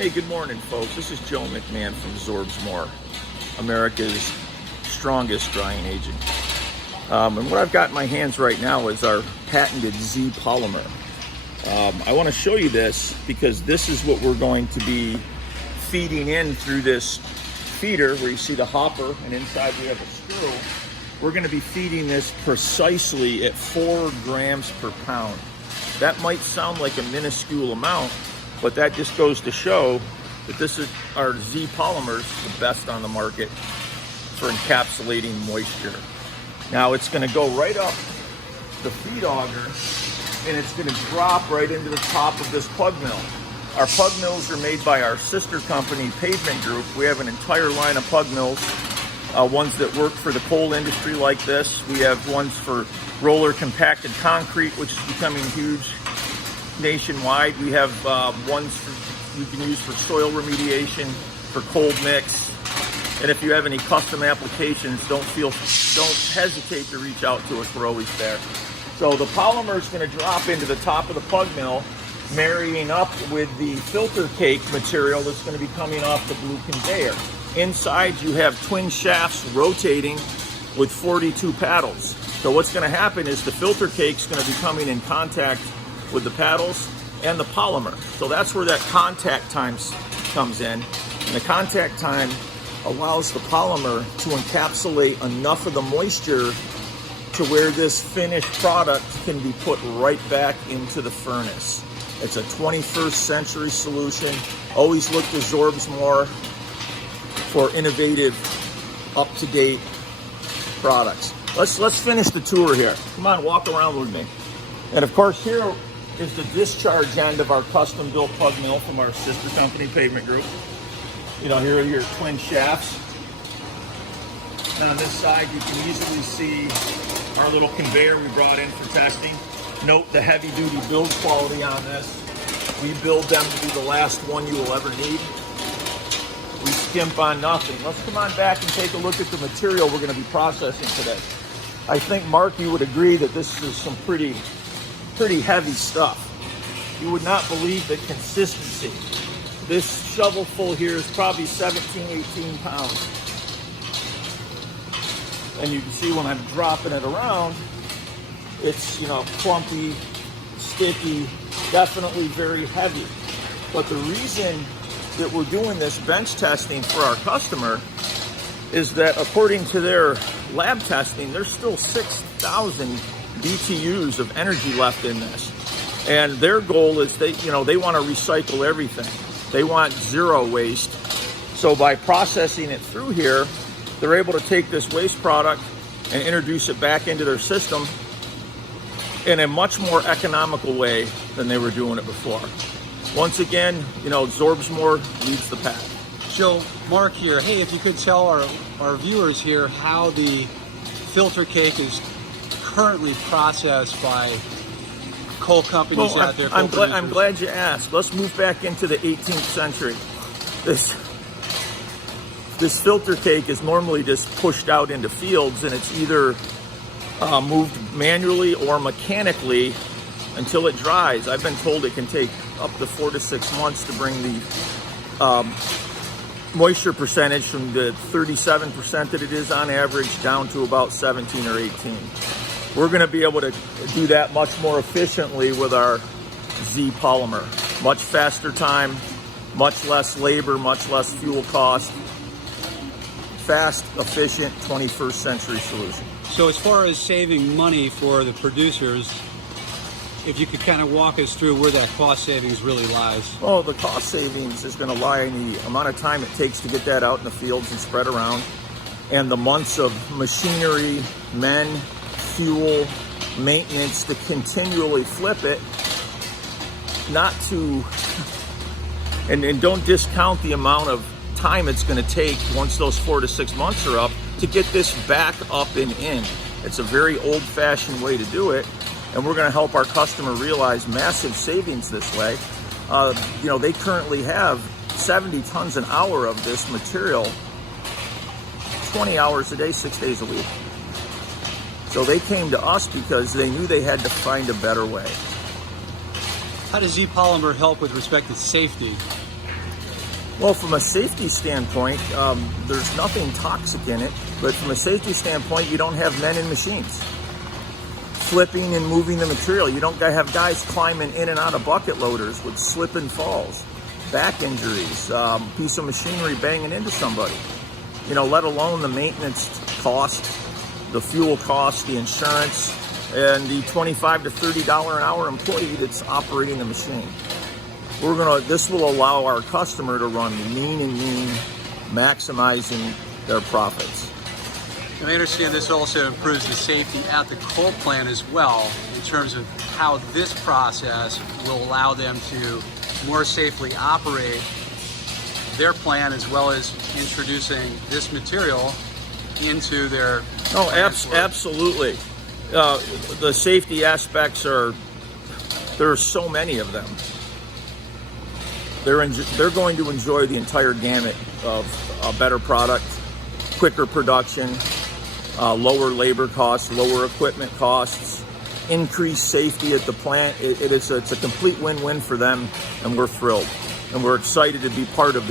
Hey, good morning, folks. This is Joe McMahon from ZorbsMORE, America's strongest drying agent. And what I've got in my hands right now is our patented Z-polymer. I want to show you this because this is what we're going to be feeding in through this feeder where you see the hopper and inside we have a screw. We're going to be feeding this precisely at 4 grams per pound. That might sound like a minuscule amount, but that just goes to show that this is our Z-polymers, the best on the market for encapsulating moisture. Now it's going to go right up the feed auger and it's going to drop right into the top of this pug mill. Our pug mills are made by our sister company, Pavement Group. We have an entire line of pug mills, ones that work for the coal industry like this. We have ones for roller compacted concrete, which is becoming huge nationwide. We have ones you can use for soil remediation, for cold mix. And if you have any custom applications, don't hesitate to reach out to us. We're always there. So the polymer is going to drop into the top of the pug mill, marrying up with the filter cake material that's going to be coming off the blue conveyor. Inside you have twin shafts rotating with 42 paddles. So what's going to happen is the filter cake's going to be coming in contact with the paddles and the polymer. So that's where that contact time comes in. And the contact time allows the polymer to encapsulate enough of the moisture to where this finished product can be put right back into the furnace. It's a 21st century solution. Always look to ZorbsMORE for innovative, up-to-date products. Let's finish the tour here. Come on, walk around with me. And of course, here is the discharge end of our custom-built pug mill from our sister company, Pavement Group. You know, here are your twin shafts. And on this side, you can easily see our little conveyor we brought in for testing. Note the heavy-duty build quality on this. We build them to be the last one you will ever need. We skimp on nothing. Let's come on back and take a look at the material we're going to be processing today. I think, Mark, you would agree that this is some pretty heavy stuff. You would not believe the consistency. This shovel full here is probably 17, 18 pounds. And you can see when I'm dropping it around, it's, you know, clumpy, sticky, definitely very heavy. But the reason that we're doing this bench testing for our customer is that according to their lab testing, there's still 6,000 BTUs of energy left in this. And their goal is they want to recycle everything. They want zero waste. So by processing it through here, they're able to take this waste product and introduce it back into their system in a much more economical way than they were doing it before. Once again, you know, ZorbsMORE leads the pack. Joe, Mark here. Hey, if you could tell our viewers here how the filter cake is currently processed by coal companies out there. I'm glad you asked. Let's move back into the 18th century. This filter cake is normally just pushed out into fields, and it's either moved manually or mechanically until it dries. I've been told it can take up to 4 to 6 months to bring the moisture percentage from the 37% that it is on average down to about 17 or 18. We're going to be able to do that much more efficiently with our Z-polymer. Much faster time, much less labor, much less fuel cost. Fast, efficient, 21st century solution. So as far as saving money for the producers, if you could kind of walk us through where that cost savings really lies. Well, the cost savings is going to lie in the amount of time it takes to get that out in the fields and spread around, and the months of machinery, men, fuel, maintenance to continually flip it, not to, and don't discount the amount of time it's going to take once those 4 to 6 months are up to get this back up and in. It's a very old-fashioned way to do it, and we're going to help our customer realize massive savings this way. You know, they currently have 70 tons an hour of this material, 20 hours a day, 6 days a week. So they came to us because they knew they had to find a better way. How does Z-polymer help with respect to safety? Well, from a safety standpoint, there's nothing toxic in it, but from a safety standpoint, you don't have men in machines flipping and moving the material. You don't have guys climbing in and out of bucket loaders with slip and falls, back injuries, piece of machinery banging into somebody. You know, let alone the maintenance cost, the fuel cost, the insurance, and the $25 to $30 an hour employee that's operating the machine. This will allow our customer to run lean and mean, maximizing their profits. And I understand this also improves the safety at the coal plant as well, in terms of how this process will allow them to more safely operate their plant, as well as introducing this material into their absolutely. The safety aspects there are so many of them. They're going to enjoy the entire gamut of a better product, quicker production, lower labor costs, lower equipment costs, increased safety at the plant. It's a complete win-win for them, and we're thrilled. And we're excited to be part of this.